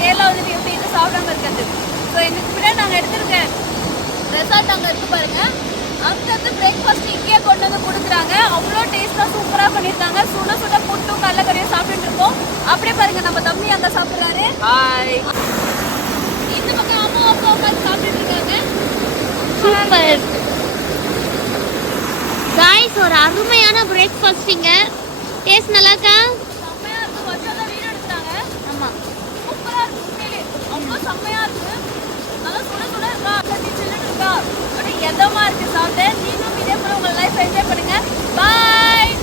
கேரளா வந்து எப்படி இது சாப்பிடாம இருக்காது. ஸோ எங்களுக்கு பின்னாடி நாங்கள் எடுத்துருக்க ரெசார்ட் அங்கே இருக்கு பாருங்க. அங்கேருந்து பிரேக்ஃபாஸ்ட் இங்கேயே கொண்டு வந்து கொடுக்குறாங்க. அவ்வளோ டேஸ்ட்டாக சூப்பராக பண்ணியிருக்காங்க. சுட சுட புட்டும் கடலக்கறியும் சாப்பிட்டுட்டு இருக்கோம். அப்படியே பாருங்க நம்ம தம்பி அங்கே சாப்பிட்றாரு. இந்த பக்கம் அம்மா அப்பா உட்காந்து சாப்பிட்டுட்டு இருக்காங்க. சூப்பர் गाइस, ஒரு அருமையான பிரேக்ஃபாஸ்ட் இங்க. டேஸ்ட் நல்லா இருக்கா? செம்மையா இருக்கு. வச்சத வீடியோ எடுத்துறாங்க. ஆமா, சூப்பரா இருக்கு. உண்மையிலே ரொம்ப செம்மையா இருக்கு. நல்லா சுட சுட இருக்கா, சட்டி சில்லுன்னு இருக்கா, அப்படியே எதமா இருக்கு சாப்பிட்டு. நீங்களும் இதே போல உங்க லைஃப் என்ஜாய் பண்ணுங்க. பாய்.